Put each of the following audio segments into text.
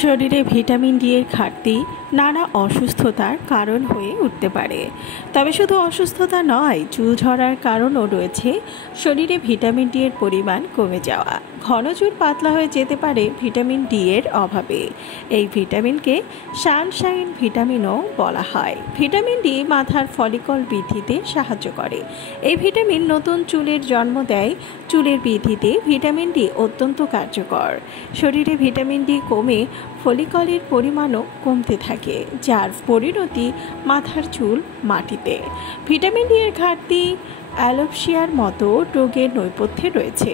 শরীরে vitamin D এর ঘাটতি নানা অসুস্থতার কারণ হয়ে উঠতে পারে। তবে শুধু অসুস্থতা নয়, চুল ঝরার কারণও রয়েছে শরীরে ভিটামিন ডি এর পরিমাণ কমে যাওয়া। ঘন চুল পাতলা হয়ে যেতে পারে ভিটামিন ডি এর অভাবে। এই ভিটামিনকে সানশাইন ভিটামিনও বলা হয়। ভিটামিন ডি মাথার ফলিকল বৃদ্ধিতে সাহায্য করে। এই ভিটামিন নতুন চুলের জন্ম দেয়। চুলের বৃদ্ধিতে ভিটামিন ডি অত্যন্ত কার্যকর। শরীরে ভিটামিন ডি কমে ফলিকলের পরিমাণও কমতে থাকে, যার পরিণতি মাথার চুল মাটিতে। ভিটামিন ডি এর ঘাটতি অ্যালোপেশিয়ার মতো রোগের নেপথ্যে রয়েছে।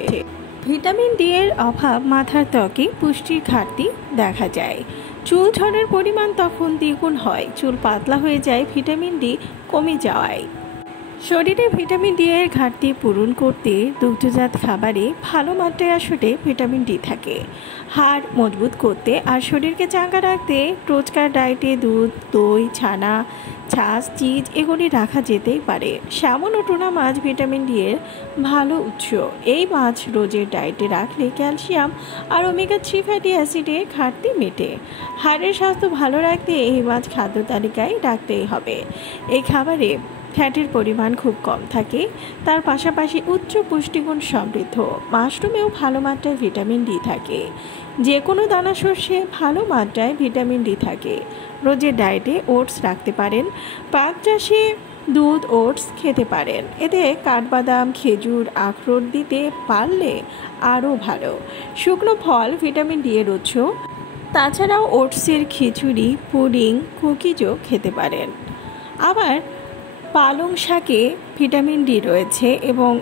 ভিটামিন ডি এর অভাব মাথার ত্বকে পুষ্টির ঘাটতি দেখা যায়। চুল ঝড়ের পরিমাণ তখন দ্বিগুণ হয়। চুল পাতলা হয়ে যায় ভিটামিন ডি কমে যাওয়ায়। শরীরে ভিটামিন ডি এর ঘাটতি পূরণ করতে দুগ্ধজাত খাবারে ভালো মাত্রায় আসলে ভিটামিন ডি থাকে। হাড় মজবুত করতে আর শরীরকে চাঙ্গা রাখতে রোজকার ডায়েটে দুধ, দই, ছানা, ছাঁচ, চিজ এগুলি রাখা যেতেই পারে। স্যামন ও টুনা মাছ ভিটামিন ডি এর ভালো উৎস। এই মাছ রোজের ডায়েটে রাখলে ক্যালসিয়াম আর ওমেগা 3 ফ্যাটি অ্যাসিডের ঘাটতি মেটে। হাড়ের স্বাস্থ্য ভালো রাখতে এই মাছ খাদ্য তালিকায় রাখতেই হবে। এই খাবারে ফ্যাটের পরিমাণ খুব কম থাকে, তার পাশাপাশি উচ্চ পুষ্টিগুণ সমৃদ্ধ। মাশরুমেও ভালো মাত্রায় ভিটামিন ডি থাকে। যে কোনো দানা শস্যে ভালো মাত্রায় ভিটামিন ডি থাকে। রোজের ডায়েটে ওটস রাখতে পারেন। পাক চাষে দুধ, ওটস খেতে পারেন। এতে কাঠবাদাম, খেজুর, আখরোট দিতে পারলে আরও ভালো। শুকনো ফল ভিটামিন ডি এর উৎস। তাছাড়াও ওটসের খিচুড়ি, পুডিং, কুকিজও খেতে পারেন। আবার পালং শাকে ভিটামিন ডি রয়েছে এবং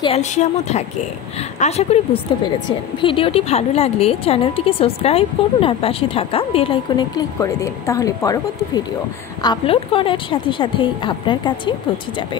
ক্যালসিয়ামও থাকে। আশা করি বুঝতে পেরেছেন। ভিডিওটি ভালো লাগলে চ্যানেলটিকে সাবস্ক্রাইব করুন আর পাশে থাকা বেল আইকনে ক্লিক করে দিন। তাহলে পরবর্তী ভিডিও আপলোড করার সাথে সাথেই আপনার কাছে পৌঁছে যাবে।